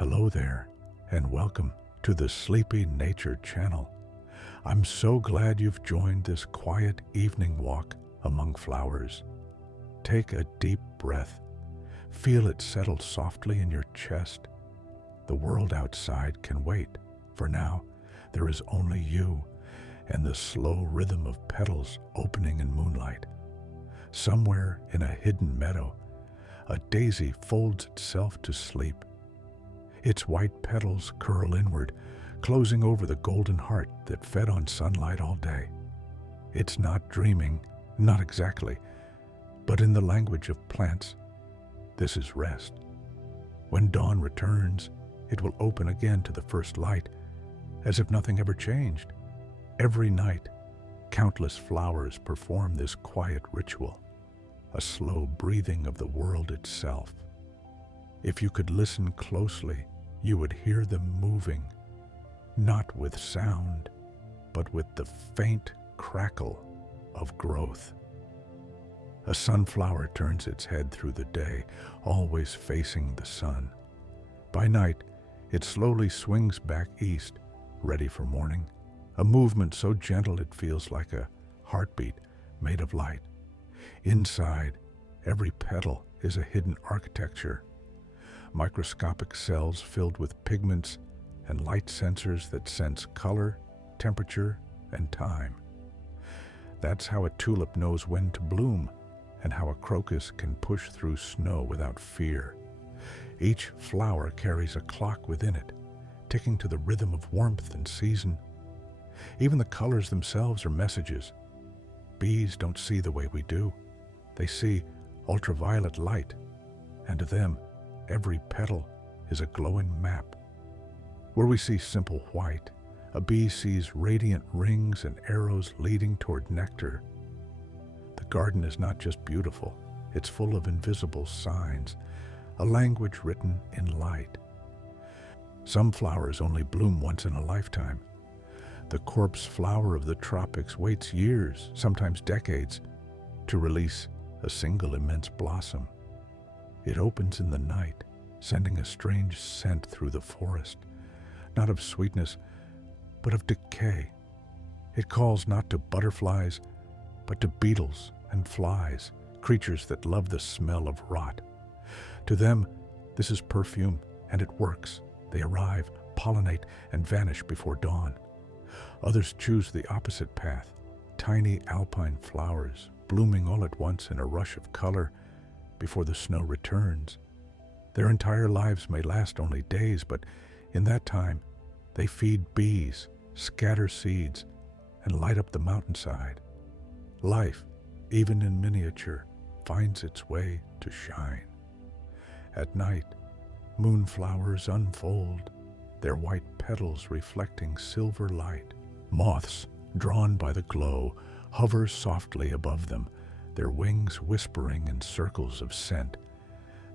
Hello there, and welcome to the Sleepy Nature channel. I'm so glad you've joined this quiet evening walk among flowers. Take a deep breath. Feel it settle softly in your chest. The world outside can wait. For now, there is only you and the slow rhythm of petals opening in moonlight. Somewhere in a hidden meadow, a daisy folds itself to sleep. Its white petals curl inward, closing over the golden heart that fed on sunlight all day. It's not dreaming, not exactly, but in the language of plants, this is rest. When dawn returns, it will open again to the first light, as if nothing ever changed. Every night, countless flowers perform this quiet ritual, a slow breathing of the world itself. If you could listen closely, you would hear them moving, not with sound, but with the faint crackle of growth. A sunflower turns its head through the day, always facing the sun. By night, it slowly swings back east, ready for morning, a movement so gentle it feels like a heartbeat made of light. Inside, every petal is a hidden architecture, microscopic cells filled with pigments and light sensors that sense color, temperature, and time. That's how a tulip knows when to bloom, and how a crocus can push through snow without fear. Each flower carries a clock within it, ticking to the rhythm of warmth and season. Even the colors themselves are messages. Bees don't see the way we do. They see ultraviolet light, and to them, every petal is a glowing map. Where we see simple white, a bee sees radiant rings and arrows leading toward nectar. The garden is not just beautiful, it's full of invisible signs, a language written in light. Some flowers only bloom once in a lifetime. The corpse flower of the tropics waits years, sometimes decades, to release a single immense blossom. It opens in the night, sending a strange scent through the forest, not of sweetness, but of decay. It calls not to butterflies, but to beetles and flies, creatures that love the smell of rot. To them, this is perfume, and it works. They arrive, pollinate, and vanish before dawn. Others choose the opposite path, tiny alpine flowers, blooming all at once in a rush of color before the snow returns. Their entire lives may last only days, but in that time, they feed bees, scatter seeds, and light up the mountainside. Life, even in miniature, finds its way to shine. At night, moonflowers unfold, their white petals reflecting silver light. Moths, drawn by the glow, hover softly above them, their wings whispering in circles of scent.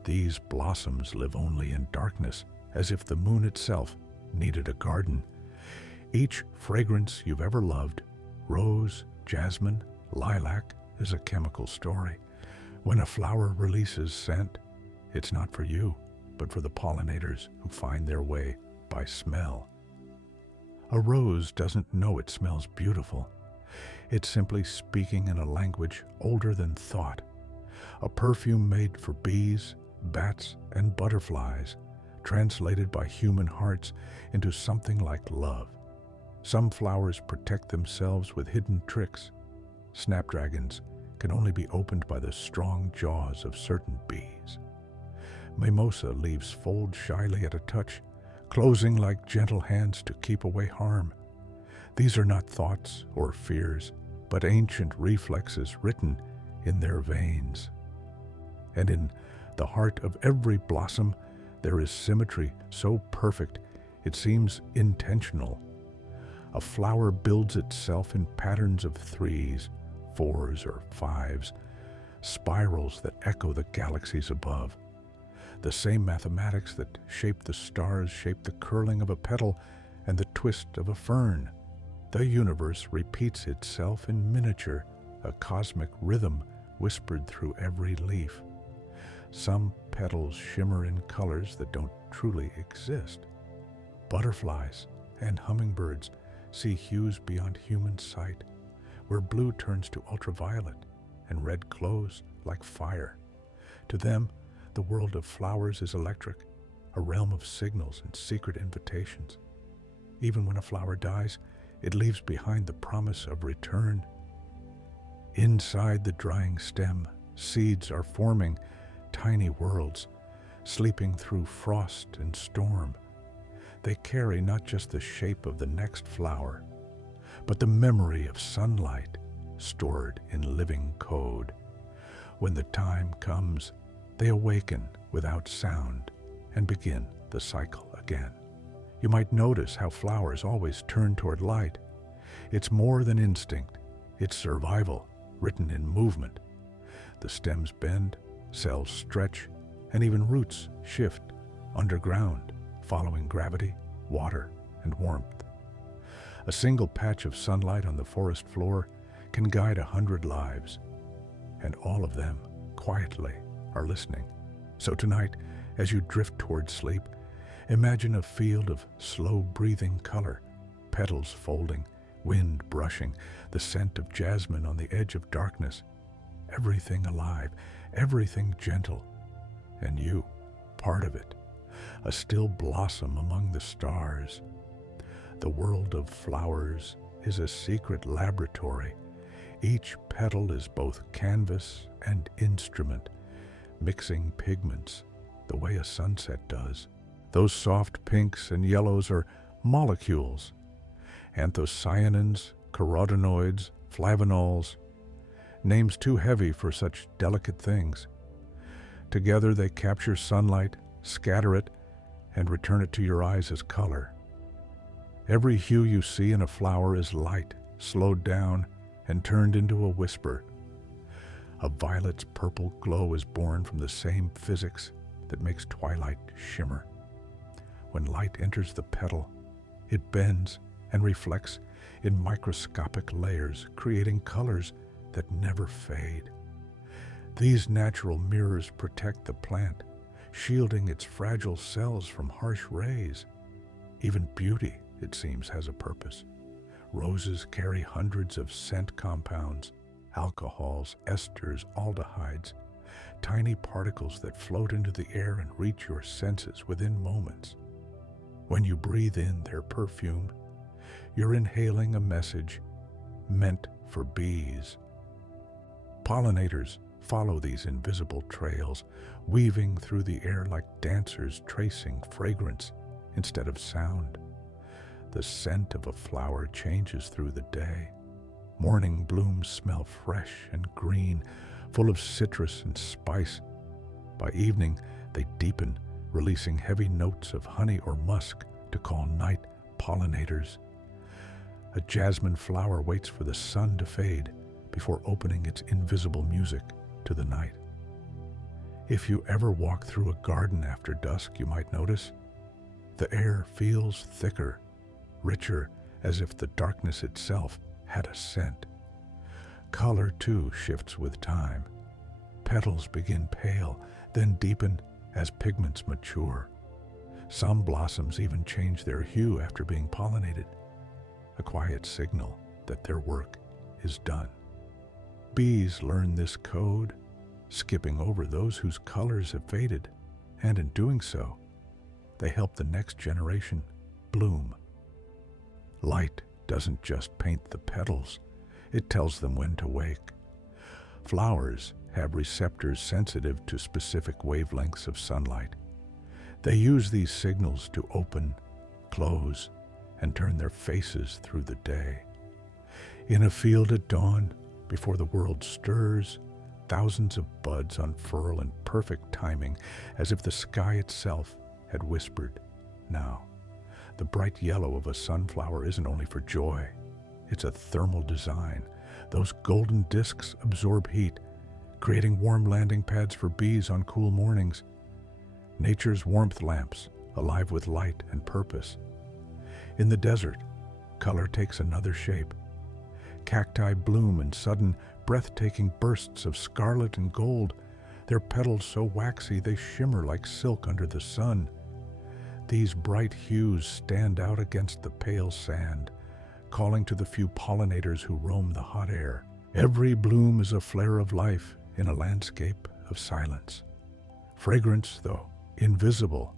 These blossoms live only in darkness, as if the moon itself needed a garden. Each fragrance you've ever loved, rose, jasmine, lilac, is a chemical story. When a flower releases scent, it's not for you, but for the pollinators who find their way by smell. A rose doesn't know it smells beautiful. It's simply speaking in a language older than thought, a perfume made for bees, bats, and butterflies, translated by human hearts into something like love. Some flowers protect themselves with hidden tricks. Snapdragons can only be opened by the strong jaws of certain bees. Mimosa leaves fold shyly at a touch, closing like gentle hands to keep away harm. These are not thoughts or fears, but ancient reflexes written in their veins. And in the heart of every blossom, there is symmetry so perfect it seems intentional. A flower builds itself in patterns of 3s, 4s, or 5s, spirals that echo the galaxies above. The same mathematics that shape the stars shape the curling of a petal and the twist of a fern. The universe repeats itself in miniature, a cosmic rhythm whispered through every leaf. Some petals shimmer in colors that don't truly exist. Butterflies and hummingbirds see hues beyond human sight, where blue turns to ultraviolet and red glows like fire. To them, the world of flowers is electric, a realm of signals and secret invitations. Even when a flower dies, it leaves behind the promise of return. Inside the drying stem, seeds are forming tiny worlds, sleeping through frost and storm. They carry not just the shape of the next flower, but the memory of sunlight stored in living code. When the time comes, they awaken without sound and begin the cycle again. You might notice how flowers always turn toward light. It's more than instinct, it's survival, written in movement. The stems bend, cells stretch, and even roots shift underground, following gravity, water, and warmth. A single patch of sunlight on the forest floor can guide 100 lives, and all of them, quietly, are listening. So tonight, as you drift toward sleep, imagine a field of slow-breathing color, petals folding, wind brushing, the scent of jasmine on the edge of darkness. Everything alive, everything gentle, and you, part of it, a still blossom among the stars. The world of flowers is a secret laboratory. Each petal is both canvas and instrument, mixing pigments the way a sunset does. Those soft pinks and yellows are molecules, anthocyanins, carotenoids, flavonols, names too heavy for such delicate things. Together they capture sunlight, scatter it, and return it to your eyes as color. Every hue you see in a flower is light, slowed down, and turned into a whisper. A violet's purple glow is born from the same physics that makes twilight shimmer. When light enters the petal, it bends and reflects in microscopic layers, creating colors that never fade. These natural mirrors protect the plant, shielding its fragile cells from harsh rays. Even beauty, it seems, has a purpose. Roses carry hundreds of scent compounds, alcohols, esters, aldehydes, tiny particles that float into the air and reach your senses within moments. When you breathe in their perfume, you're inhaling a message meant for bees. Pollinators follow these invisible trails, weaving through the air like dancers tracing fragrance instead of sound. The scent of a flower changes through the day. Morning blooms smell fresh and green, full of citrus and spice. By evening, they deepen, releasing heavy notes of honey or musk to call night pollinators. A jasmine flower waits for the sun to fade before opening its invisible music to the night. If you ever walk through a garden after dusk, you might notice the air feels thicker, richer, as if the darkness itself had a scent. Color, too, shifts with time. Petals begin pale, then deepen as pigments mature. Some blossoms even change their hue after being pollinated, a quiet signal that their work is done. Bees learn this code, skipping over those whose colors have faded, and in doing so, they help the next generation bloom. Light doesn't just paint the petals, it tells them when to wake. Flowers have receptors sensitive to specific wavelengths of sunlight. They use these signals to open, close, and turn their faces through the day. In a field at dawn, before the world stirs, thousands of buds unfurl in perfect timing, as if the sky itself had whispered, "Now." The bright yellow of a sunflower isn't only for joy, it's a thermal design. Those golden discs absorb heat, creating warm landing pads for bees on cool mornings. Nature's warmth lamps, alive with light and purpose. In the desert, color takes another shape. Cacti bloom in sudden, breathtaking bursts of scarlet and gold, their petals so waxy they shimmer like silk under the sun. These bright hues stand out against the pale sand, calling to the few pollinators who roam the hot air. Every bloom is a flare of life in a landscape of silence. Fragrance, though invisible,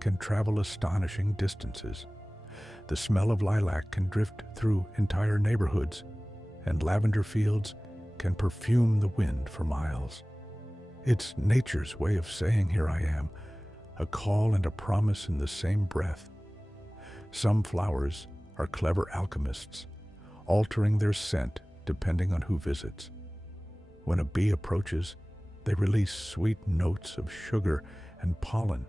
can travel astonishing distances. The smell of lilac can drift through entire neighborhoods, and lavender fields can perfume the wind for miles. It's nature's way of saying, "Here I am," a call and a promise in the same breath. Some flowers are clever alchemists, altering their scent depending on who visits. When a bee approaches, they release sweet notes of sugar and pollen.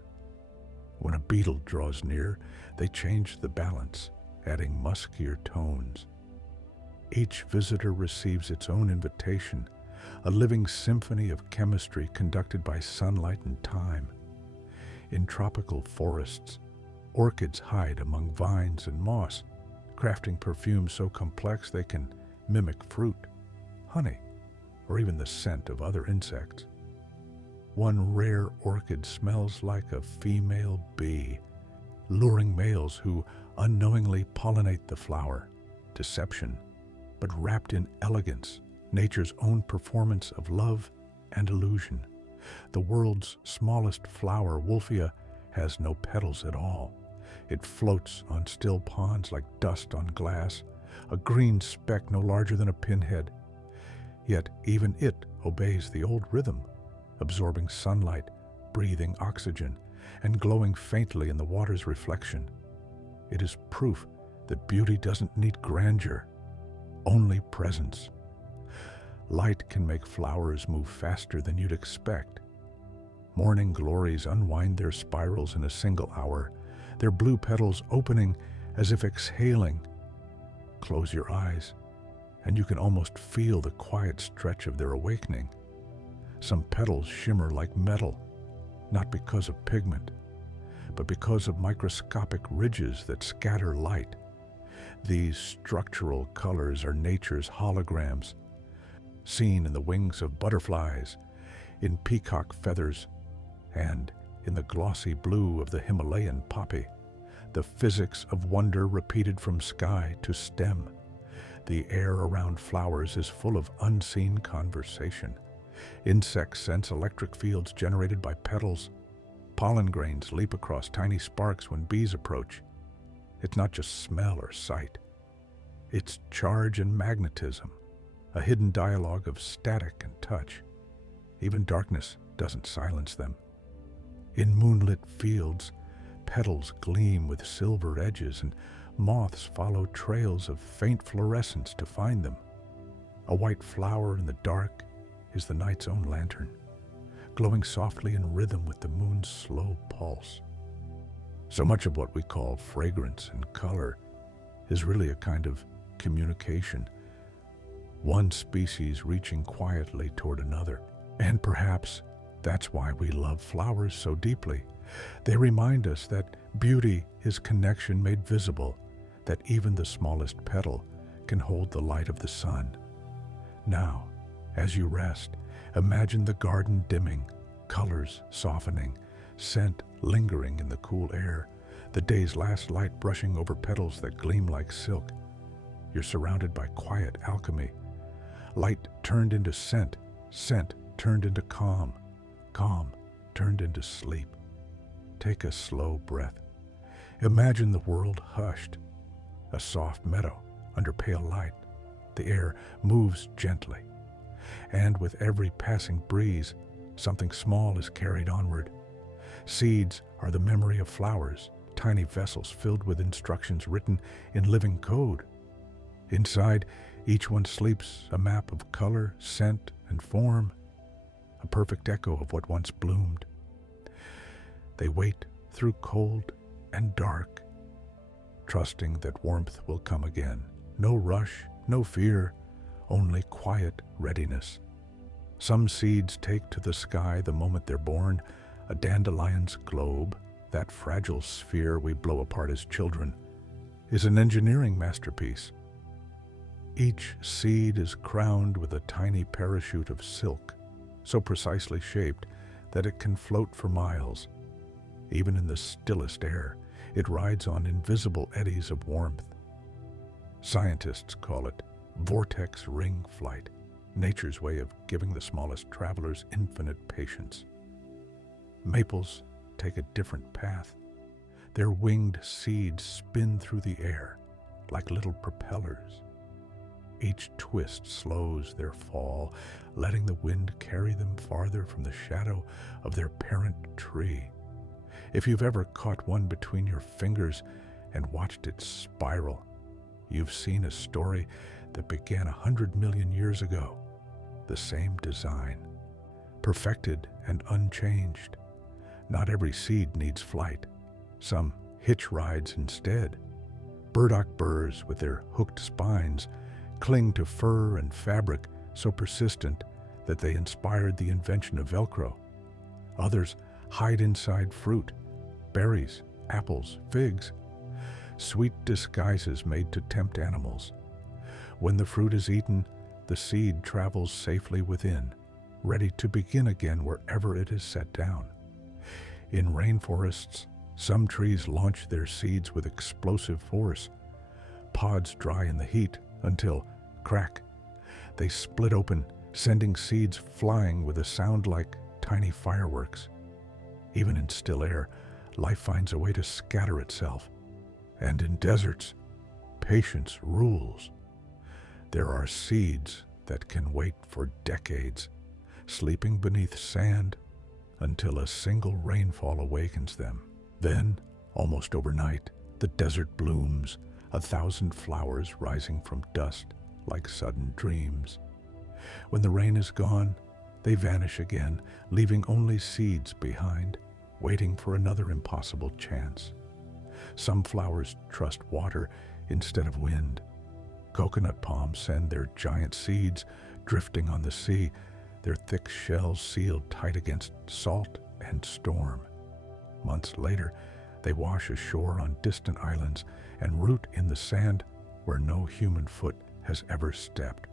When a beetle draws near, they change the balance, adding muskier tones. Each visitor receives its own invitation, a living symphony of chemistry conducted by sunlight and time. In tropical forests, orchids hide among vines and moss, crafting perfumes so complex they can mimic fruit, honey, or even the scent of other insects. One rare orchid smells like a female bee, luring males who unknowingly pollinate the flower. Deception, but wrapped in elegance, nature's own performance of love and illusion. The world's smallest flower, Wolfia, has no petals at all. It floats on still ponds like dust on glass, a green speck no larger than a pinhead. Yet even it obeys the old rhythm, absorbing sunlight, breathing oxygen, and glowing faintly in the water's reflection. It is proof that beauty doesn't need grandeur, only presence. Light can make flowers move faster than you'd expect. Morning glories unwind their spirals in a single hour, their blue petals opening as if exhaling. Close your eyes, and you can almost feel the quiet stretch of their awakening. Some petals shimmer like metal, not because of pigment, but because of microscopic ridges that scatter light. These structural colors are nature's holograms, seen in the wings of butterflies, in peacock feathers, and in the glossy blue of the Himalayan poppy. The physics of wonder repeated from sky to stem. The air around flowers is full of unseen conversation. Insects sense electric fields generated by petals. Pollen grains leap across tiny sparks when bees approach. It's not just smell or sight. It's charge and magnetism, a hidden dialogue of static and touch. Even darkness doesn't silence them. In moonlit fields, petals gleam with silver edges, and moths follow trails of faint fluorescence to find them. A white flower in the dark is the night's own lantern, glowing softly in rhythm with the moon's slow pulse. So much of what we call fragrance and color is really a kind of communication, one species reaching quietly toward another. And perhaps that's why we love flowers so deeply. They remind us that beauty is connection made visible, that even the smallest petal can hold the light of the sun. Now, as you rest, imagine the garden dimming, colors softening, scent lingering in the cool air, the day's last light brushing over petals that gleam like silk. You're surrounded by quiet alchemy. Light turned into scent, scent turned into calm, calm turned into sleep. Take a slow breath. Imagine the world hushed, a soft meadow under pale light. The air moves gently, and with every passing breeze, something small is carried onward. Seeds are the memory of flowers, tiny vessels filled with instructions written in living code. Inside, each one sleeps a map of color, scent, and form, a perfect echo of what once bloomed. They wait through cold and dark, trusting that warmth will come again. No rush, no fear, only quiet readiness. Some seeds take to the sky the moment they're born, a dandelion's globe, that fragile sphere we blow apart as children, is an engineering masterpiece. Each seed is crowned with a tiny parachute of silk, so precisely shaped that it can float for miles. Even in the stillest air, it rides on invisible eddies of warmth. Scientists call it vortex ring flight, nature's way of giving the smallest travelers infinite patience. Maples take a different path. Their winged seeds spin through the air like little propellers. Each twist slows their fall, letting the wind carry them farther from the shadow of their parent tree. If you've ever caught one between your fingers and watched it spiral, you've seen a story that began 100 million years ago. The same design, perfected and unchanged. Not every seed needs flight. Some hitch rides instead. Burdock burrs with their hooked spines cling to fur and fabric so persistent that they inspired the invention of Velcro. Others hide inside fruit, berries, apples, figs, sweet disguises made to tempt animals. When the fruit is eaten, the seed travels safely within, ready to begin again wherever it is set down. In rainforests, some trees launch their seeds with explosive force. Pods dry in the heat until, crack, they split open, sending seeds flying with a sound like tiny fireworks. Even in still air, life finds a way to scatter itself. And in deserts, patience rules. There are seeds that can wait for decades, sleeping beneath sand until a single rainfall awakens them. Then, almost overnight, the desert blooms, 1,000 flowers rising from dust like sudden dreams. When the rain is gone, they vanish again, leaving only seeds behind, waiting for another impossible chance. Some flowers trust water instead of wind. Coconut palms send their giant seeds drifting on the sea, their thick shells sealed tight against salt and storm. Months later, they wash ashore on distant islands and root in the sand where no human foot has ever stepped.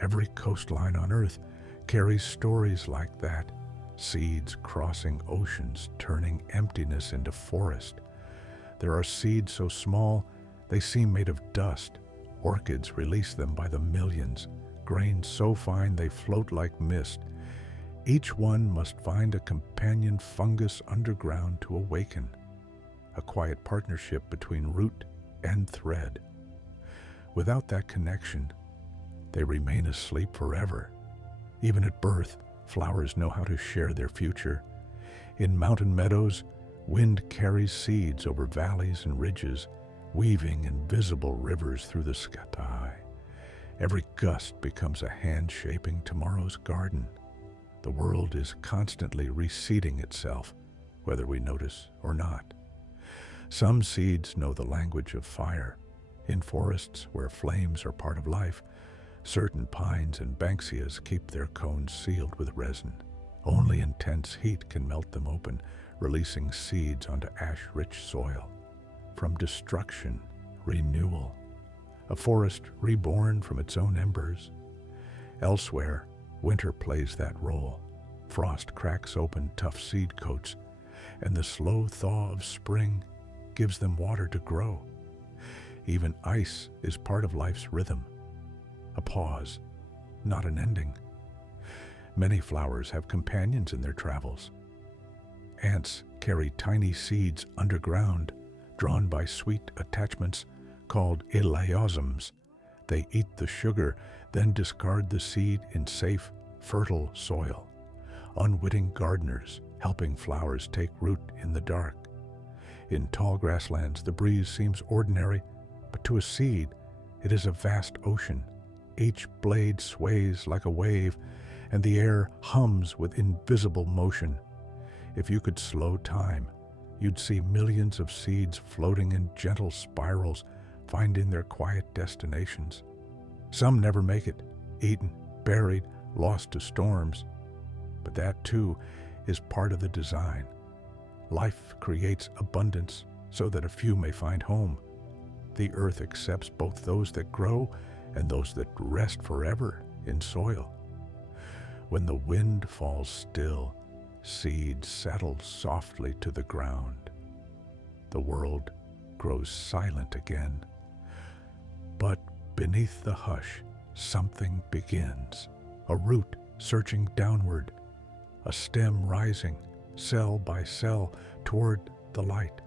Every coastline on Earth carries stories like that, seeds crossing oceans, turning emptiness into forest. There are seeds so small they seem made of dust. Orchids release them by the millions, grains so fine they float like mist. Each one must find a companion fungus underground to awaken, a quiet partnership between root and thread. Without that connection, they remain asleep forever. Even at birth, flowers know how to share their future. In mountain meadows, wind carries seeds over valleys and ridges, weaving invisible rivers through the sky. Every gust becomes a hand shaping tomorrow's garden. The world is constantly reseeding itself, whether we notice or not. Some seeds know the language of fire. In forests where flames are part of life, certain pines and banksias keep their cones sealed with resin. Only intense heat can melt them open, releasing seeds onto ash-rich soil. From destruction, renewal. A forest reborn from its own embers. Elsewhere, winter plays that role. Frost cracks open tough seed coats, and the slow thaw of spring gives them water to grow. Even ice is part of life's rhythm. A pause, not an ending. Many flowers have companions in their travels. Ants carry tiny seeds underground, drawn by sweet attachments called elaiosomes. They eat the sugar, then discard the seed in safe, fertile soil. Unwitting gardeners, helping flowers take root in the dark. In tall grasslands, the breeze seems ordinary, but to a seed, it is a vast ocean. Each blade sways like a wave, and the air hums with invisible motion. If you could slow time, you'd see millions of seeds floating in gentle spirals, finding their quiet destinations. Some never make it, eaten, buried, lost to storms. But that, too, is part of the design. Life creates abundance so that a few may find home. The earth accepts both those that grow and those that rest forever in soil. When the wind falls still, seeds settle softly to the ground. The world grows silent again. But beneath the hush, something begins. A root searching downward, a stem rising, cell by cell, toward the light.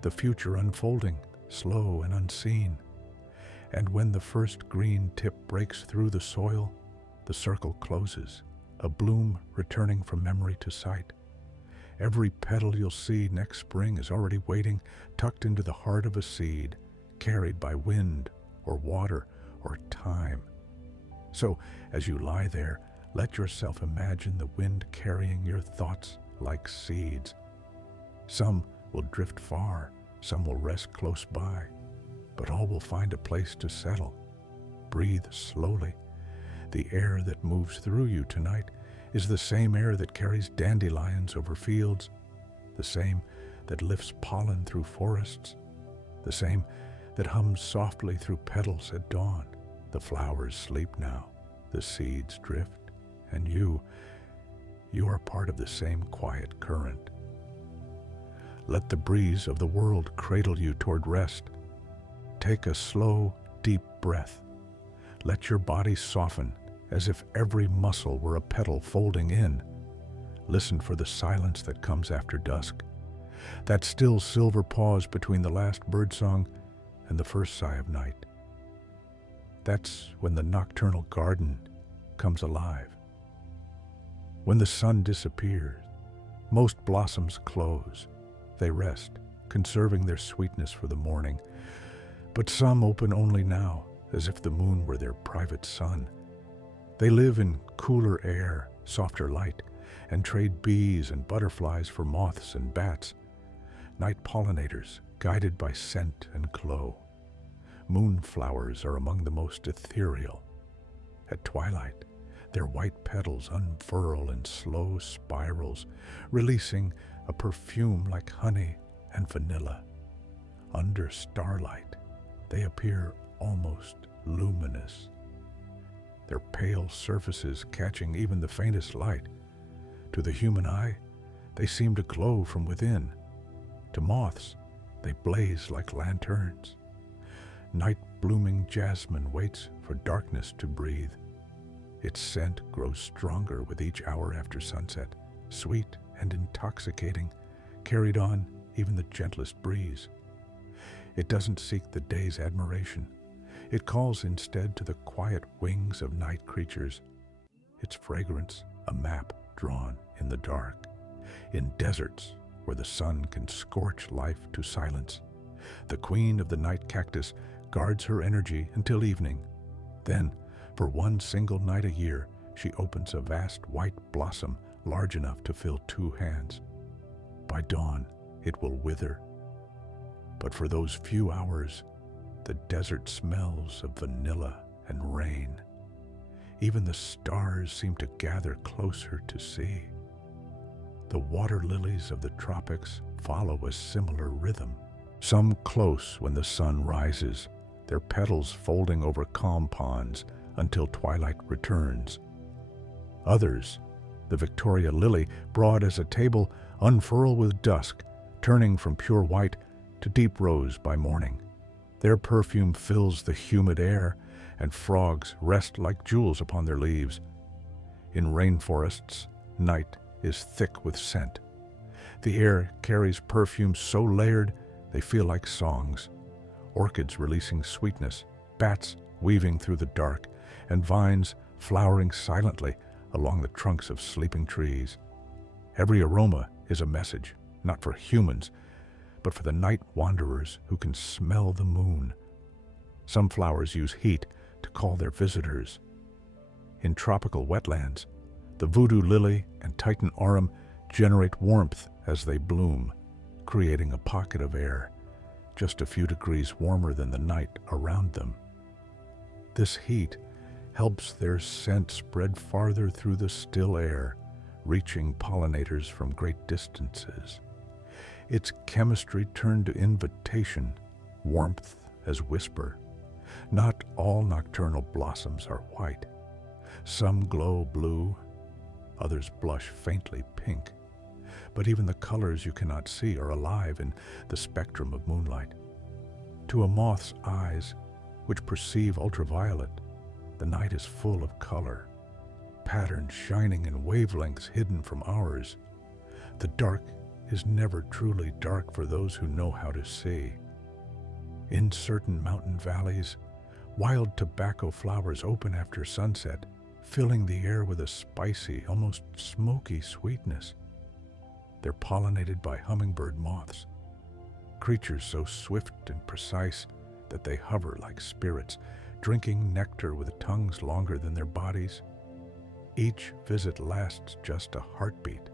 The future unfolding, slow and unseen. And when the first green tip breaks through the soil, the circle closes, a bloom returning from memory to sight. Every petal you'll see next spring is already waiting, tucked into the heart of a seed, carried by wind or water or time. So, as you lie there, let yourself imagine the wind carrying your thoughts like seeds. Some will drift far, some will rest close by, but all will find a place to settle. Breathe slowly. The air that moves through you tonight is the same air that carries dandelions over fields, the same that lifts pollen through forests, the same that hums softly through petals at dawn. The flowers sleep now, the seeds drift, and you are part of the same quiet current. Let the breeze of the world cradle you toward rest. Take a slow, deep breath. Let your body soften as if every muscle were a petal folding in. Listen for the silence that comes after dusk, that still silver pause between the last birdsong and the first sigh of night. That's when the nocturnal garden comes alive. When the sun disappears, most blossoms close. They rest, conserving their sweetness for the morning. But some open only now, as if the moon were their private sun. They live in cooler air, softer light, and trade bees and butterflies for moths and bats. Night pollinators, guided by scent and glow. Moonflowers are among the most ethereal. At twilight, their white petals unfurl in slow spirals, releasing a perfume like honey and vanilla. Under starlight, they appear almost luminous, their pale surfaces catching even the faintest light. To the human eye, they seem to glow from within. To moths, they blaze like lanterns. Night-blooming jasmine waits for darkness to breathe. Its scent grows stronger with each hour after sunset, sweet and intoxicating, carried on even the gentlest breeze. It doesn't seek the day's admiration. It calls instead to the quiet wings of night creatures. Its fragrance, a map drawn in the dark. In deserts where the sun can scorch life to silence, the queen of the night cactus guards her energy until evening. Then, for one single night a year, she opens a vast white blossom large enough to fill 2 hands. By dawn, it will wither. But for those few hours, the desert smells of vanilla and rain. Even the stars seem to gather closer to see. The water lilies of the tropics follow a similar rhythm. Some close when the sun rises, their petals folding over calm ponds until twilight returns. Others, the Victoria lily, broad as a table, unfurl with dusk, turning from pure white to deep rose by morning. Their perfume fills the humid air, and frogs rest like jewels upon their leaves. In rainforests, night is thick with scent. The air carries perfumes so layered they feel like songs. Orchids releasing sweetness, bats weaving through the dark, and vines flowering silently along the trunks of sleeping trees. Every aroma is a message, not for humans, but for the night wanderers who can smell the moon. Some flowers use heat to call their visitors. In tropical wetlands, the voodoo lily and Titan aurum generate warmth as they bloom, creating a pocket of air just a few degrees warmer than the night around them. This heat helps their scent spread farther through the still air, reaching pollinators from great distances. Its chemistry turned to invitation, warmth as whisper. Not all nocturnal blossoms are white. Some glow blue, Others blush faintly pink. But even the colors you cannot see are alive in the spectrum of moonlight. To a moth's eyes, which perceive ultraviolet, the night is full of color, patterns shining in wavelengths hidden from ours. The dark is never truly dark for those who know how to see. In certain mountain valleys, wild tobacco flowers open after sunset, filling the air with a spicy, almost smoky sweetness. They're pollinated by hummingbird moths, creatures so swift and precise that they hover like spirits, drinking nectar with tongues longer than their bodies. Each visit lasts just a heartbeat.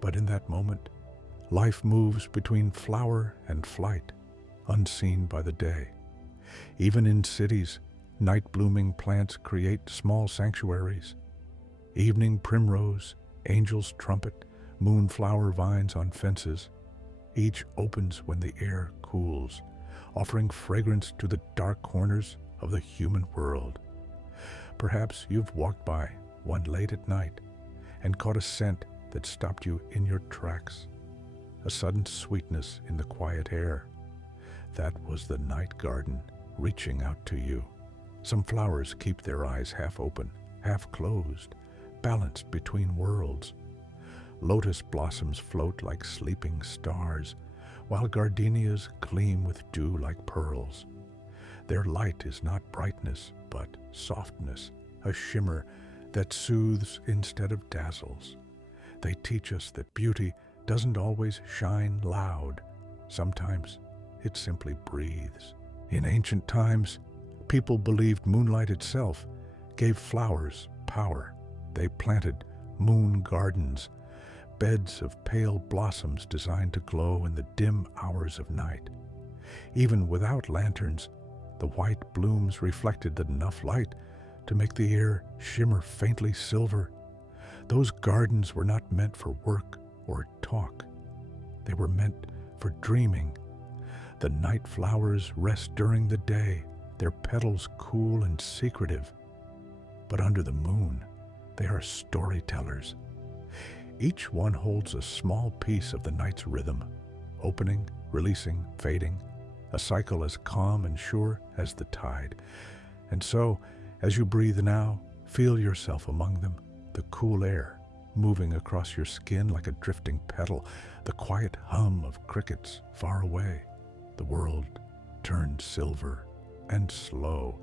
But in that moment, life moves between flower and flight, unseen by the day. Even in cities, night-blooming plants create small sanctuaries. Evening primrose, angel's trumpet, moonflower vines on fences. Each opens when the air cools, offering fragrance to the dark corners of the human world. Perhaps you've walked by one late at night and caught a scent that stopped you in your tracks. A sudden sweetness in the quiet air. That was the night garden reaching out to you. Some flowers keep their eyes half open, half closed, balanced between worlds. Lotus blossoms float like sleeping stars, while gardenias gleam with dew like pearls. Their light is not brightness, but softness, a shimmer that soothes instead of dazzles. They teach us that beauty doesn't always shine loud. Sometimes it simply breathes. In ancient times, people believed moonlight itself gave flowers power. They planted moon gardens, beds of pale blossoms designed to glow in the dim hours of night. Even without lanterns, the white blooms reflected enough light to make the air shimmer faintly silver. Those gardens were not meant for work or talk. They were meant for dreaming. The night flowers rest during the day, their petals cool and secretive. But under the moon, they are storytellers. Each one holds a small piece of the night's rhythm, opening, releasing, fading, a cycle as calm and sure as the tide. And so, as you breathe now, feel yourself among them, the cool air moving across your skin like a drifting petal, the quiet hum of crickets far away. The world turned silver and slow.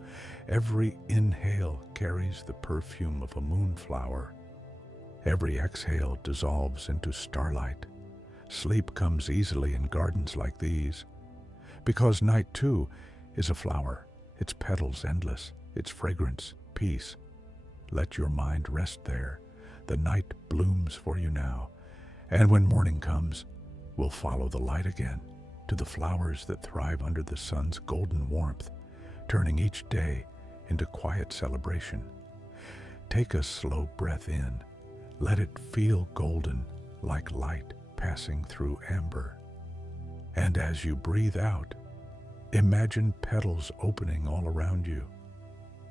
Every inhale carries the perfume of a moonflower. Every exhale dissolves into starlight. Sleep comes easily in gardens like these, because night, too, is a flower, its petals endless, its fragrance peace. Let your mind rest there. The night blooms for you now, and when morning comes, we'll follow the light again to the flowers that thrive under the sun's golden warmth, turning each day into quiet celebration. Take a slow breath in. Let it feel golden, like light passing through amber. And as you breathe out, imagine petals opening all around you.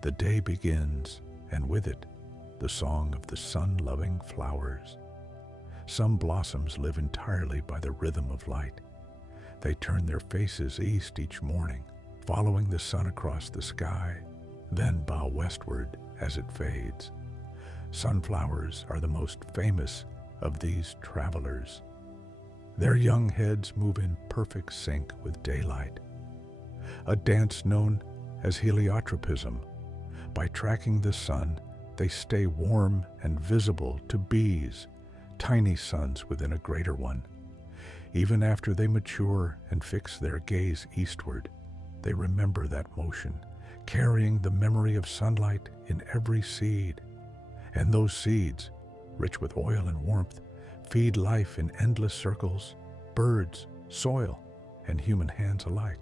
The day begins, and with it, the song of the sun-loving flowers. Some blossoms live entirely by the rhythm of light. They turn their faces east each morning, following the sun across the sky, then bow westward as it fades. Sunflowers are the most famous of these travelers. Their young heads move in perfect sync with daylight, a dance known as heliotropism. By tracking the sun, they stay warm and visible to bees, tiny suns within a greater one. Even after they mature and fix their gaze eastward, they remember that motion, carrying the memory of sunlight in every seed. And those seeds, rich with oil and warmth, feed life in endless circles, birds, soil, and human hands alike.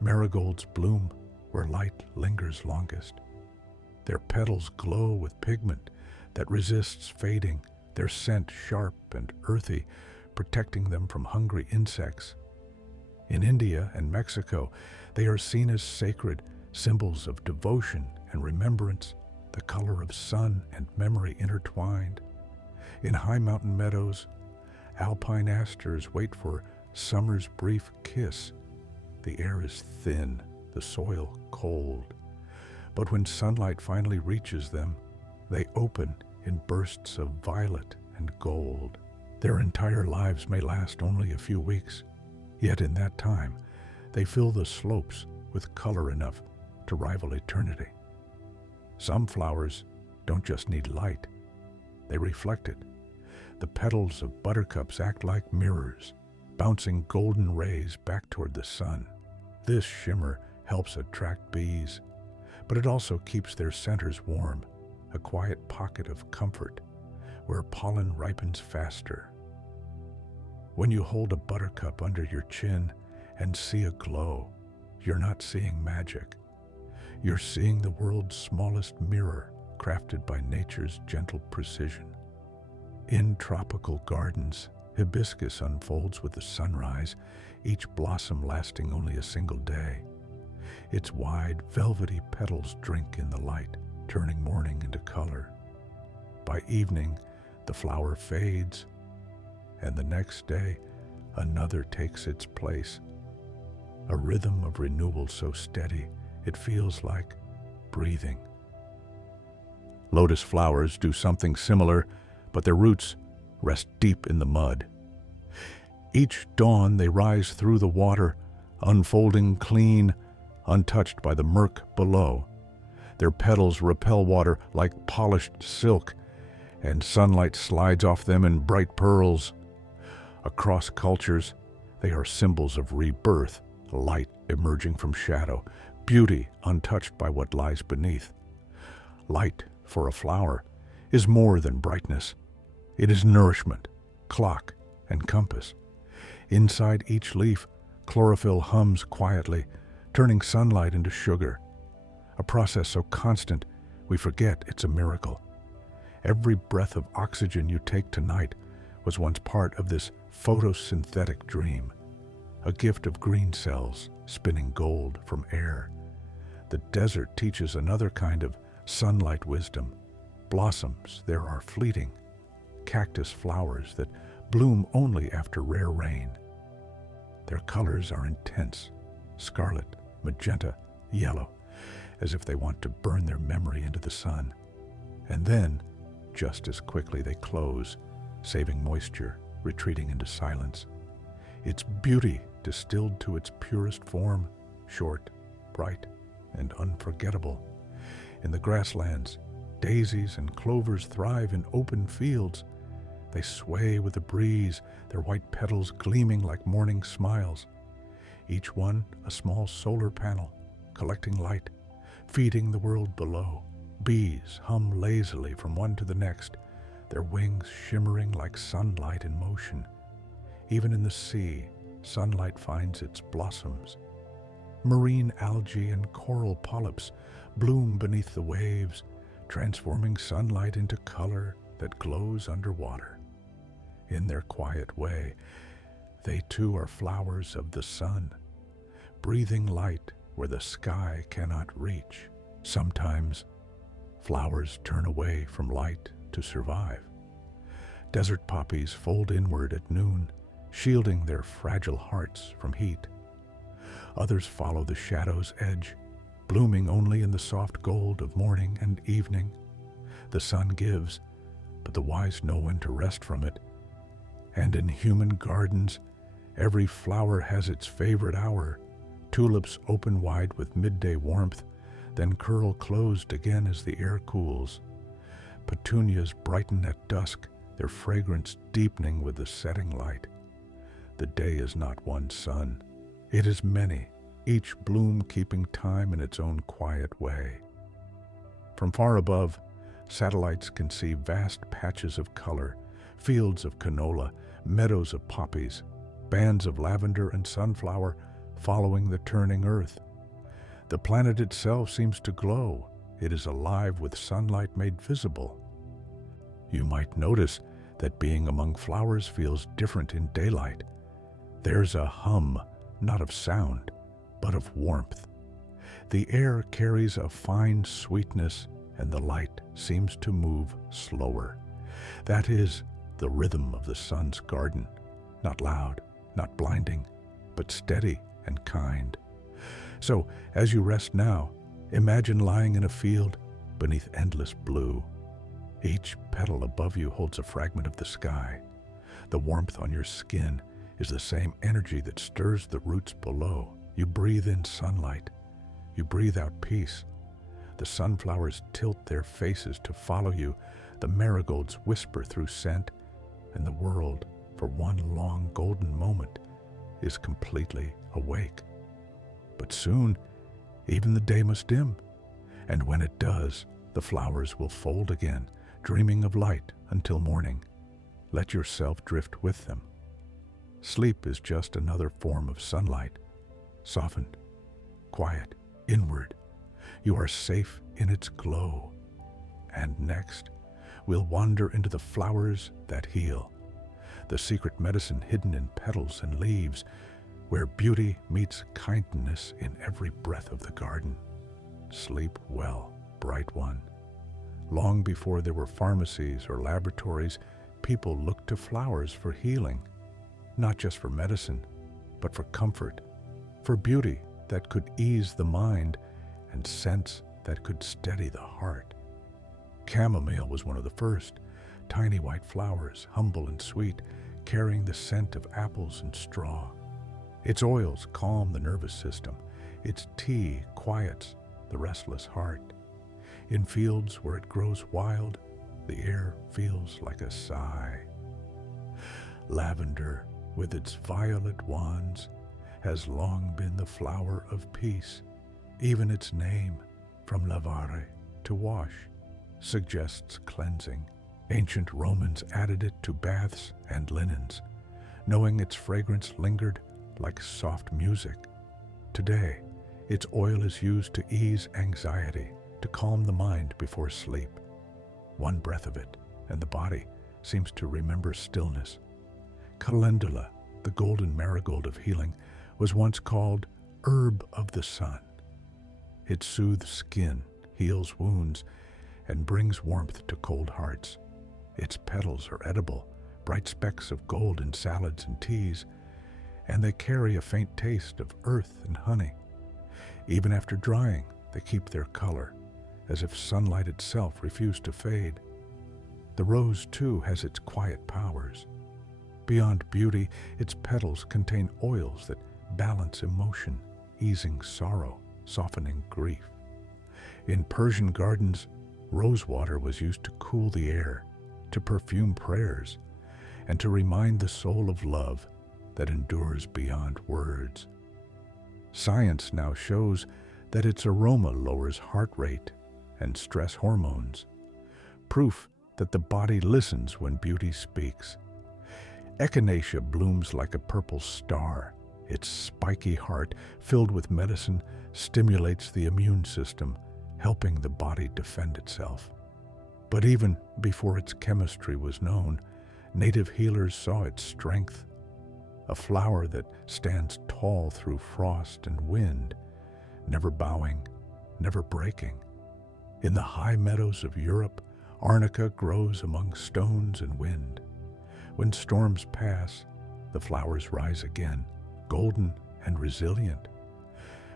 Marigolds bloom where light lingers longest. Their petals glow with pigment that resists fading, their scent sharp and earthy, protecting them from hungry insects. In India and Mexico, they are seen as sacred, symbols of devotion and remembrance. the color of sun and memory intertwined. In high mountain meadows, alpine asters wait for summer's brief kiss. The air is thin, the soil cold. But when sunlight finally reaches them, they open in bursts of violet and gold. Their entire lives may last only a few weeks, yet in that time, they fill the slopes with color enough to rival eternity. Some flowers don't just need light, they reflect it. The petals of buttercups act like mirrors, bouncing golden rays back toward the sun. This shimmer helps attract bees, but it also keeps their centers warm, a quiet pocket of comfort where pollen ripens faster. When you hold a buttercup under your chin and see a glow, you're not seeing magic. You're seeing the world's smallest mirror crafted by nature's gentle precision. In tropical gardens, hibiscus unfolds with the sunrise, each blossom lasting only a single day. Its wide, velvety petals drink in the light, turning morning into color. By evening, the flower fades, and the next day, another takes its place. A rhythm of renewal so steady, it feels like breathing. Lotus flowers do something similar, but their roots rest deep in the mud. Each dawn they rise through the water, unfolding clean, untouched by the murk below. Their petals repel water like polished silk, and sunlight slides off them in bright pearls. Across cultures, they are symbols of rebirth, light emerging from shadow, beauty untouched by what lies beneath. Light, for a flower, is more than brightness. It is nourishment, clock, and compass. Inside each leaf, chlorophyll hums quietly, turning sunlight into sugar. A process so constant, we forget it's a miracle. Every breath of oxygen you take tonight was once part of this photosynthetic dream, a gift of green cells spinning gold from air. The desert teaches another kind of sunlight wisdom. Blossoms there are fleeting, cactus flowers that bloom only after rare rain. Their colors are intense, scarlet, magenta, yellow, as if they want to burn their memory into the sun. And then, just as quickly they close, saving moisture, retreating into silence. Its beauty distilled to its purest form, short, bright, and unforgettable. In the grasslands, daisies and clovers thrive in open fields. They sway with the breeze, their white petals gleaming like morning smiles. Each one a small solar panel, collecting light, feeding the world below. Bees hum lazily from one to the next, their wings shimmering like sunlight in motion. Even in the sea, sunlight finds its blossoms. Marine algae and coral polyps bloom beneath the waves, transforming sunlight into color that glows underwater. In their quiet way, they too are flowers of the sun, breathing light where the sky cannot reach. Sometimes, flowers turn away from light to survive. Desert poppies fold inward at noon, shielding their fragile hearts from heat. Others follow the shadow's edge, blooming only in the soft gold of morning and evening. The sun gives, but the wise know when to rest from it. And in human gardens, every flower has its favorite hour. Tulips open wide with midday warmth, then curl closed again as the air cools. Petunias brighten at dusk, their fragrance deepening with the setting light. The day is not one sun. It is many, each bloom keeping time in its own quiet way. From far above, satellites can see vast patches of color, fields of canola, meadows of poppies, bands of lavender and sunflower following the turning earth. The planet itself seems to glow. It is alive with sunlight made visible. You might notice that being among flowers feels different in daylight. There's a hum, not of sound, but of warmth. The air carries a fine sweetness, and the light seems to move slower. That is the rhythm of the sun's garden, not loud, not blinding, but steady and kind. So, as you rest now, imagine lying in a field beneath endless blue. Each petal above you holds a fragment of the sky. The warmth on your skin is the same energy that stirs the roots below. You breathe in sunlight. You breathe out peace. The sunflowers tilt their faces to follow you. The marigolds whisper through scent, and the world, for one long golden moment, is completely awake. But soon, even the day must dim, and when it does, the flowers will fold again, dreaming of light until morning. Let yourself drift with them. Sleep is just another form of sunlight, softened, quiet, inward. You are safe in its glow. And next, we'll wander into the flowers that heal, the secret medicine hidden in petals and leaves, where beauty meets kindness in every breath of the garden. Sleep well, bright one. Long before there were pharmacies or laboratories, people looked to flowers for healing, not just for medicine, but for comfort, for beauty that could ease the mind and scents that could steady the heart. Chamomile was one of the first, tiny white flowers, humble and sweet, carrying the scent of apples and straw. Its oils calm the nervous system. Its tea quiets the restless heart. In fields where it grows wild, the air feels like a sigh. Lavender, with its violet wands, has long been the flower of peace. Even its name, from lavare, to wash, suggests cleansing. Ancient Romans added it to baths and linens, knowing its fragrance lingered like soft music. Today, its oil is used to ease anxiety, to calm the mind before sleep. One breath of it, and the body seems to remember stillness. Calendula, the golden marigold of healing, was once called herb of the sun. It soothes skin, heals wounds, and brings warmth to cold hearts. Its petals are edible, bright specks of gold in salads and teas, and they carry a faint taste of earth and honey. Even after drying, they keep their color, as if sunlight itself refused to fade. The rose, too, has its quiet powers. Beyond beauty, its petals contain oils that balance emotion, easing sorrow, softening grief. In Persian gardens, rosewater was used to cool the air, to perfume prayers, and to remind the soul of love that endures beyond words. Science now shows that its aroma lowers heart rate and stress hormones, proof that the body listens when beauty speaks. Echinacea blooms like a purple star. Its spiky heart, filled with medicine, stimulates the immune system, helping the body defend itself. But even before its chemistry was known, native healers saw its strength. A flower that stands tall through frost and wind, never bowing, never breaking. In the high meadows of Europe, arnica grows among stones and wind. When storms pass, the flowers rise again, golden and resilient.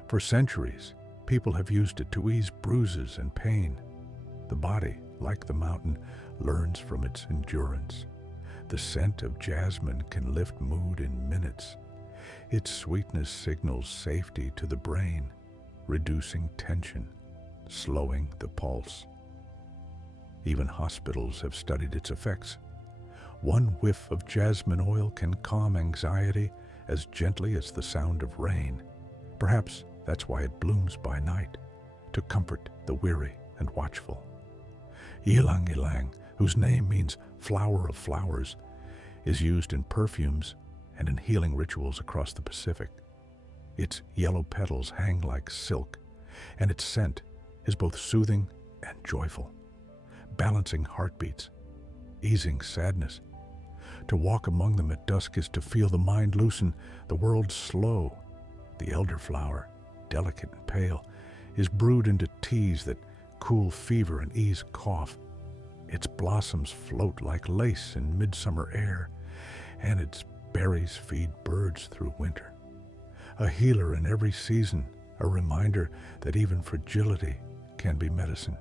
For centuries, people have used it to ease bruises and pain. The body, like the mountain, learns from its endurance. The scent of jasmine can lift mood in minutes. Its sweetness signals safety to the brain, reducing tension, slowing the pulse. Even hospitals have studied its effects. One whiff of jasmine oil can calm anxiety as gently as the sound of rain. Perhaps that's why it blooms by night, to comfort the weary and watchful. Ylang ylang, whose name means flower of flowers, is used in perfumes and in healing rituals across the Pacific. Its yellow petals hang like silk, and its scent is both soothing and joyful, balancing heartbeats, easing sadness. To walk among them at dusk is to feel the mind loosen, the world slow. The elderflower, delicate and pale, is brewed into teas that cool fever and ease cough. Its blossoms float like lace in midsummer air, and its berries feed birds through winter. A healer in every season, a reminder that even fragility can be medicine.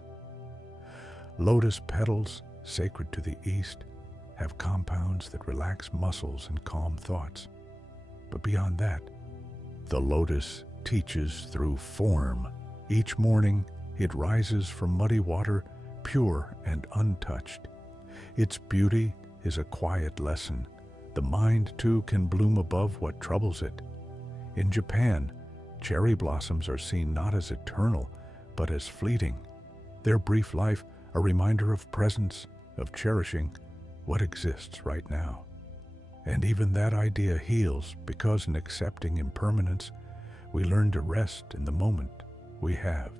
Lotus petals, sacred to the East, have compounds that relax muscles and calm thoughts. But beyond that, the lotus teaches through form. Each morning, it rises from muddy water, pure and untouched. Its beauty is a quiet lesson. The mind, too, can bloom above what troubles it. In Japan, cherry blossoms are seen not as eternal, but as fleeting. Their brief life, a reminder of presence, of cherishing what exists right now. And even that idea heals, because in accepting impermanence, we learn to rest in the moment we have.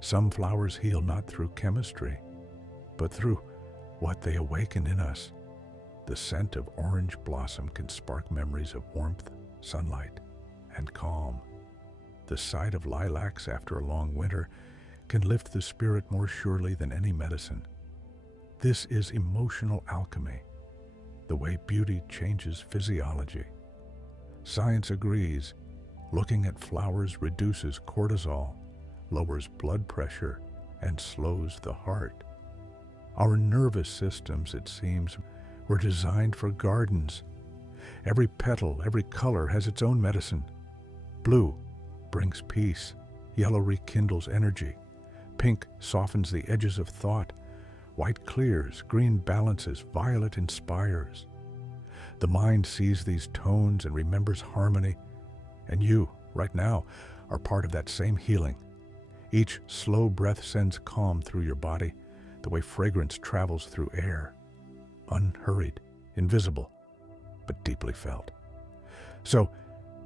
Some flowers heal not through chemistry, but through what they awaken in us. The scent of orange blossom can spark memories of warmth, sunlight, and calm. The sight of lilacs after a long winter can lift the spirit more surely than any medicine. This is emotional alchemy, the way beauty changes physiology. Science agrees, looking at flowers reduces cortisol, lowers blood pressure, and slows the heart. Our nervous systems, it seems, were designed for gardens. Every petal, every color has its own medicine. Blue brings peace, yellow rekindles energy, pink softens the edges of thought, white clears, green balances, violet inspires. The mind sees these tones and remembers harmony, and you, right now, are part of that same healing. Each slow breath sends calm through your body, the way fragrance travels through air. Unhurried, invisible, but deeply felt. So,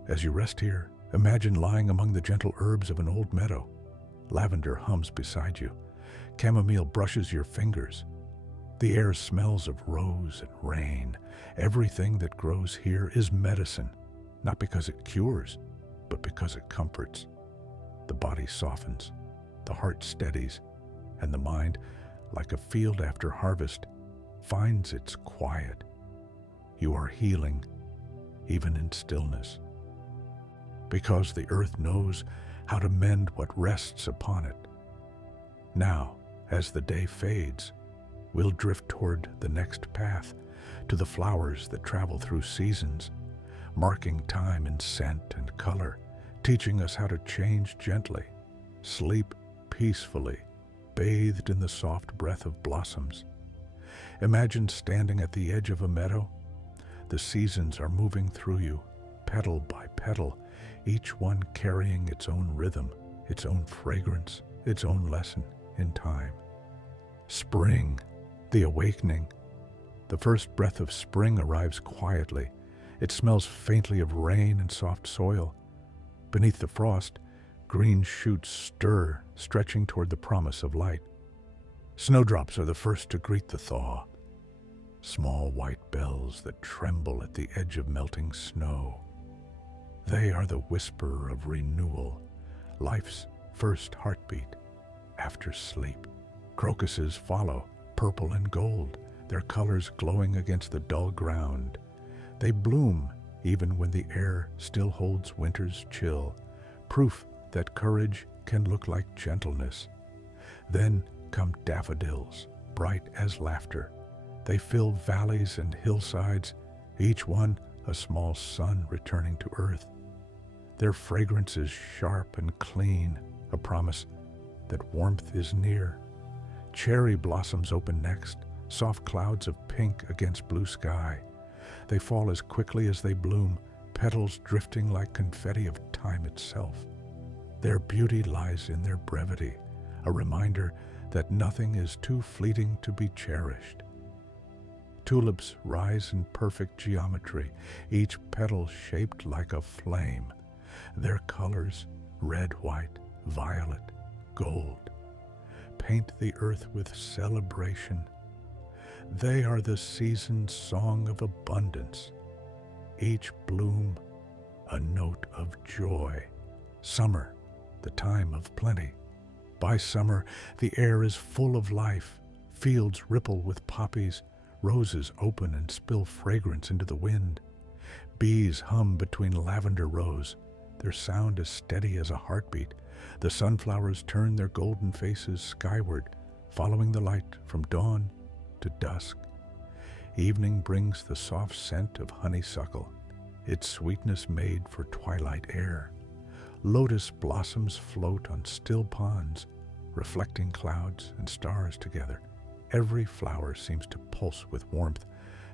as you rest here, imagine lying among the gentle herbs of an old meadow. Lavender hums beside you. Chamomile brushes your fingers. The air smells of rose and rain. Everything that grows here is medicine, not because it cures, but because it comforts. The body softens, the heart steadies, and the mind, like a field after harvest, finds its quiet. You are healing, even in stillness, because the earth knows how to mend what rests upon it. Now, as the day fades, we'll drift toward the next path, to the flowers that travel through seasons, marking time in scent and color, teaching us how to change gently, sleep peacefully, bathed in the soft breath of blossoms. Imagine standing at the edge of a meadow. The seasons are moving through you, petal by petal, each one carrying its own rhythm, its own fragrance, its own lesson in time. Spring, the awakening. The first breath of spring arrives quietly. It smells faintly of rain and soft soil. Beneath the frost, green shoots stir, stretching toward the promise of light. Snowdrops are the first to greet the thaw. Small white bells that tremble at the edge of melting snow. They are the whisper of renewal, life's first heartbeat after sleep. Crocuses follow, purple and gold, their colors glowing against the dull ground. They bloom even when the air still holds winter's chill, proof that courage can look like gentleness. Then come daffodils, bright as laughter. They fill valleys and hillsides, each one a small sun returning to earth. Their fragrance is sharp and clean, a promise that warmth is near. Cherry blossoms open next, soft clouds of pink against blue sky. They fall as quickly as they bloom, petals drifting like confetti of time itself. Their beauty lies in their brevity, a reminder that nothing is too fleeting to be cherished. Tulips rise in perfect geometry, each petal shaped like a flame. Their colors, red, white, violet, gold, paint the earth with celebration. They are the season's song of abundance, each bloom a note of joy. Summer, the time of plenty. By summer, the air is full of life. Fields ripple with poppies. Roses open and spill fragrance into the wind. Bees hum between lavender rows. Their sound is steady as a heartbeat. The sunflowers turn their golden faces skyward, following the light from dawn to dusk. Evening brings the soft scent of honeysuckle, its sweetness made for twilight air. Lotus blossoms float on still ponds, reflecting clouds and stars together. Every flower seems to pulse with warmth,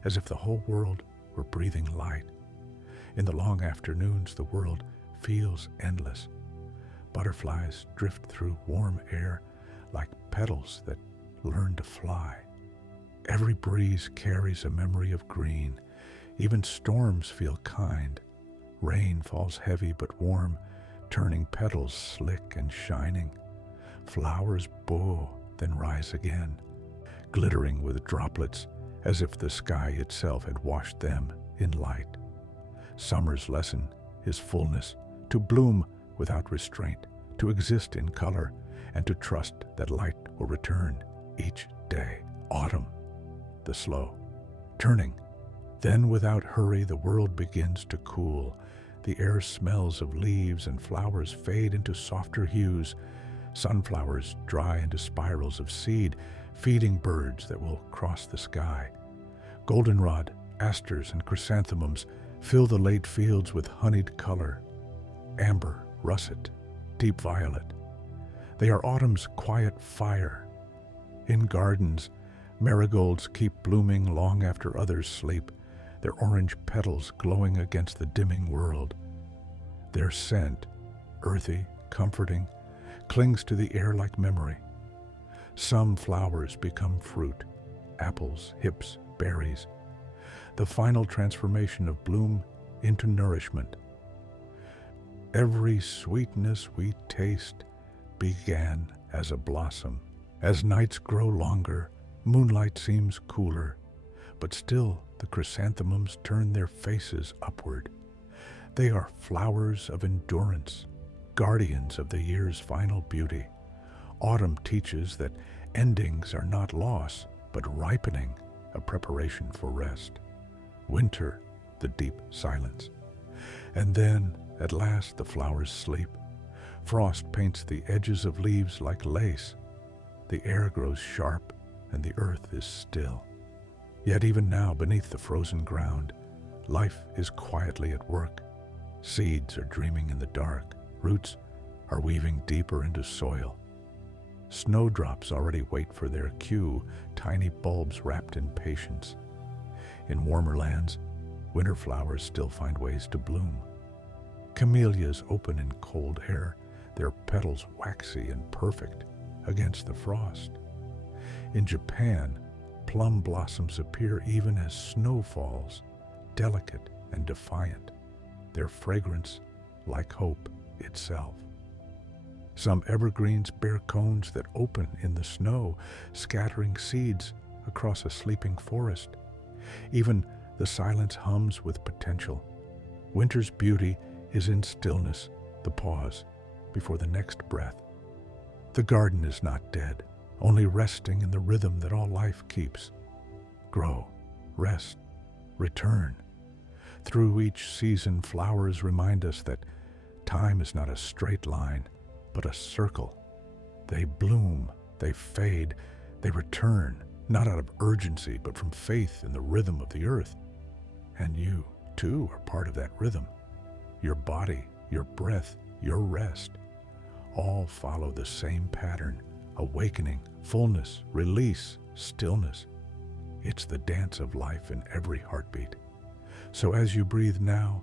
as if the whole world were breathing light. In the long afternoons, the world feels endless. Butterflies drift through warm air like petals that learn to fly. Every breeze carries a memory of green. Even storms feel kind. Rain falls heavy but warm, turning petals slick and shining. Flowers bow, then rise again, glittering with droplets as if the sky itself had washed them in light. Summer's lesson is fullness, to bloom without restraint, to exist in color, and to trust that light will return each day. Autumn, the slow turning. Then without hurry the world begins to cool. The air smells of leaves and flowers fade into softer hues. Sunflowers dry into spirals of seed, feeding birds that will cross the sky. Goldenrod, asters, and chrysanthemums fill the late fields with honeyed color. Amber, russet, deep violet. They are autumn's quiet fire. In gardens, marigolds keep blooming long after others sleep, their orange petals glowing against the dimming world. Their scent, earthy, comforting, clings to the air like memory. Some flowers become fruit, apples, hips, berries, the final transformation of bloom into nourishment. Every sweetness we taste began as a blossom. As nights grow longer, moonlight seems cooler, but still the chrysanthemums turn their faces upward. They are flowers of endurance, guardians of the year's final beauty. Autumn teaches that endings are not loss, but ripening, a preparation for rest. Winter, the deep silence. And then, at last, the flowers sleep. Frost paints the edges of leaves like lace. The air grows sharp, and the earth is still. Yet even now, beneath the frozen ground, life is quietly at work. Seeds are dreaming in the dark. Roots are weaving deeper into soil. Snowdrops already wait for their cue, tiny bulbs wrapped in patience. In warmer lands, winter flowers still find ways to bloom. Camellias open in cold air, their petals waxy and perfect against the frost. In Japan, plum blossoms appear even as snow falls, delicate and defiant, their fragrance like hope itself. Some evergreens bear cones that open in the snow, scattering seeds across a sleeping forest. Even the silence hums with potential. Winter's beauty is in stillness, the pause before the next breath. The garden is not dead, only resting in the rhythm that all life keeps. Grow, rest, return. Through each season, flowers remind us that time is not a straight line, but a circle. They bloom, they fade, they return, not out of urgency, but from faith in the rhythm of the earth. And you, too, are part of that rhythm. Your body, your breath, your rest, all follow the same pattern: awakening, fullness, release, stillness. It's the dance of life in every heartbeat. So as you breathe now,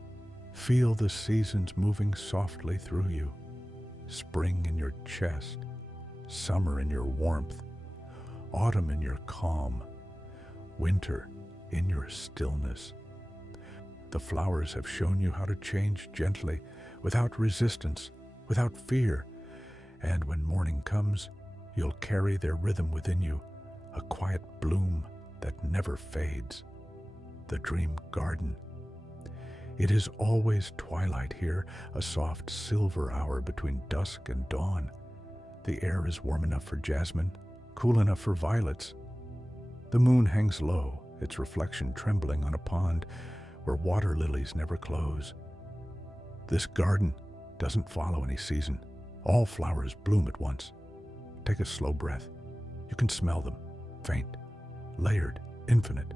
feel the seasons moving softly through you. Spring in your chest, summer in your warmth, autumn in your calm, winter in your stillness. The flowers have shown you how to change gently, without resistance, without fear. And when morning comes, you'll carry their rhythm within you, a quiet bloom that never fades. The dream garden. It is always twilight here, a soft silver hour between dusk and dawn. The air is warm enough for jasmine, cool enough for violets. The moon hangs low, its reflection trembling on a pond where water lilies never close. This garden doesn't follow any season. All flowers bloom at once. Take a slow breath. You can smell them, faint, layered, infinite.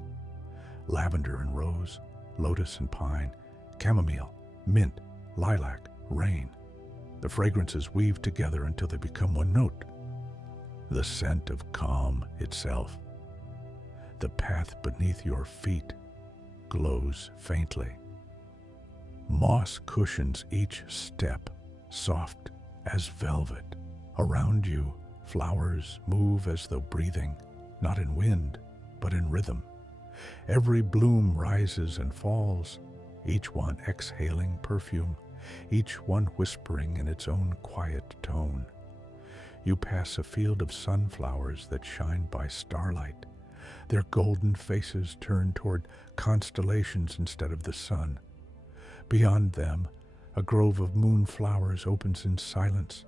Lavender and rose, lotus and pine, chamomile, mint, lilac, rain. The fragrances weave together until they become one note. The scent of calm itself. The path beneath your feet glows faintly. Moss cushions each step, soft as velvet. Around you, flowers move as though breathing, not in wind, but in rhythm. Every bloom rises and falls, each one exhaling perfume, each one whispering in its own quiet tone. You pass a field of sunflowers that shine by starlight, their golden faces turned toward constellations instead of the sun. Beyond them, a grove of moonflowers opens in silence,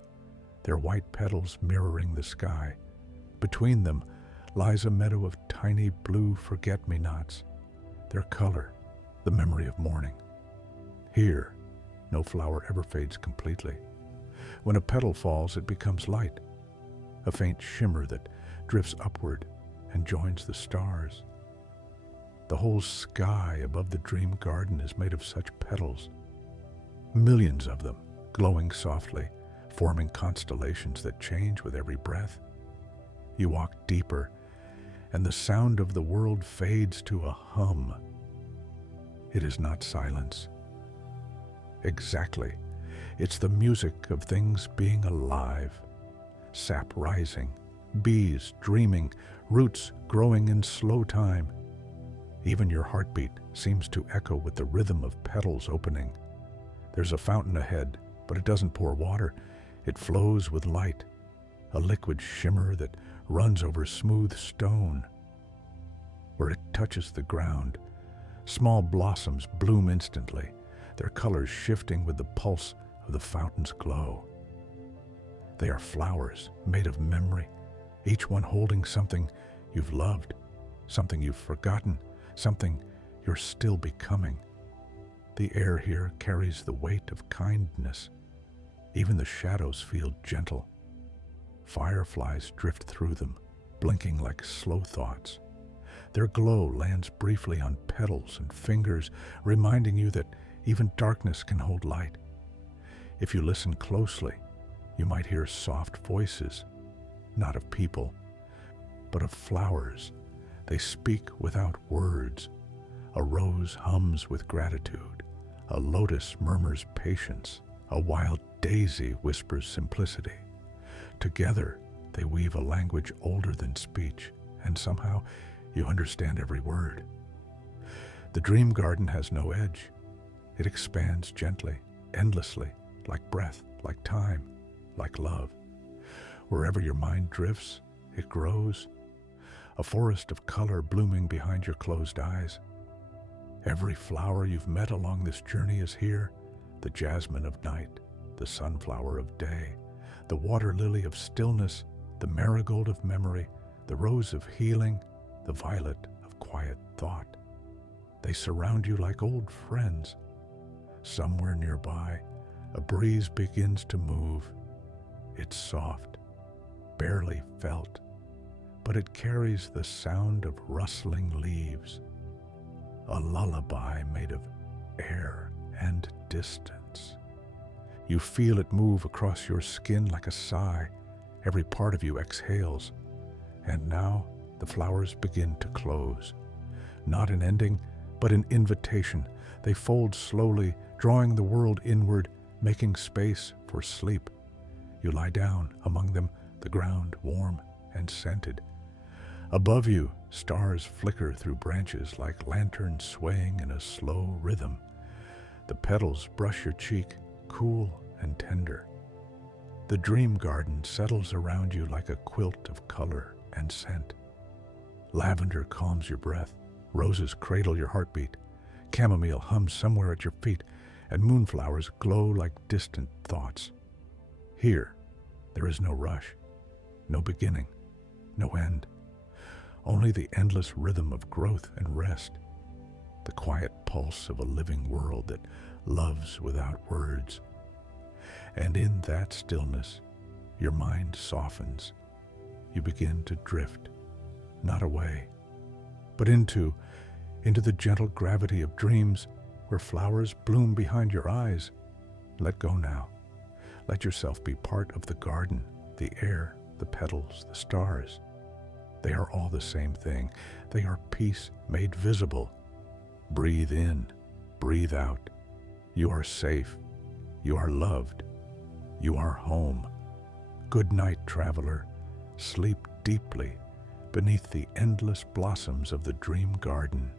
their white petals mirroring the sky. Between them lies a meadow of tiny blue forget-me-nots, their color, the memory of morning. Here, no flower ever fades completely. When a petal falls, it becomes light, a faint shimmer that drifts upward and joins the stars. The whole sky above the dream garden is made of such petals, millions of them glowing softly, forming constellations that change with every breath. You walk deeper, and the sound of the world fades to a hum. It is not silence. Exactly. It's the music of things being alive. Sap rising, bees dreaming, roots growing in slow time. Even your heartbeat seems to echo with the rhythm of petals opening. There's a fountain ahead, but it doesn't pour water. It flows with light, a liquid shimmer that runs over smooth stone. Where it touches the ground, small blossoms bloom instantly, their colors shifting with the pulse of the fountain's glow. They are flowers made of memory, each one holding something you've loved, something you've forgotten, something you're still becoming. The air here carries the weight of kindness. Even the shadows feel gentle. Fireflies drift through them, blinking like slow thoughts. Their glow lands briefly on petals and fingers, reminding you that even darkness can hold light. If you listen closely, you might hear soft voices, not of people, but of flowers. They speak without words. A rose hums with gratitude. A lotus murmurs patience. A wild daisy whispers simplicity. Together, they weave a language older than speech, and somehow you understand every word. The dream garden has no edge. It expands gently, endlessly, like breath, like time, like love. Wherever your mind drifts, it grows, a forest of color blooming behind your closed eyes. Every flower you've met along this journey is here, the jasmine of night, the sunflower of day, the water lily of stillness, the marigold of memory, the rose of healing, the violet of quiet thought. They surround you like old friends. Somewhere nearby, a breeze begins to move. It's soft, barely felt, but it carries the sound of rustling leaves, a lullaby made of air and distance. You feel it move across your skin like a sigh. Every part of you exhales. And now the flowers begin to close. Not an ending, but an invitation. They fold slowly, drawing the world inward, making space for sleep. You lie down among them, the ground warm and scented. Above you, stars flicker through branches like lanterns swaying in a slow rhythm. The petals brush your cheek, cool and tender. The dream garden settles around you like a quilt of color and scent. Lavender calms your breath, roses cradle your heartbeat, chamomile hums somewhere at your feet, and moonflowers glow like distant thoughts. Here, There is no rush, no beginning, no end, only the endless rhythm of growth and rest, the quiet pulse of a living world that loves without words. And in that stillness, your mind softens. You begin to drift, not away, but into the gentle gravity of dreams where flowers bloom behind your eyes. Let go now. Let yourself be part of the garden, the air, the petals, the stars. They are all the same thing. They are peace made visible. Breathe in, breathe out. You are safe. You are loved. You are home. Good night, traveler. Sleep deeply beneath the endless blossoms of the dream garden.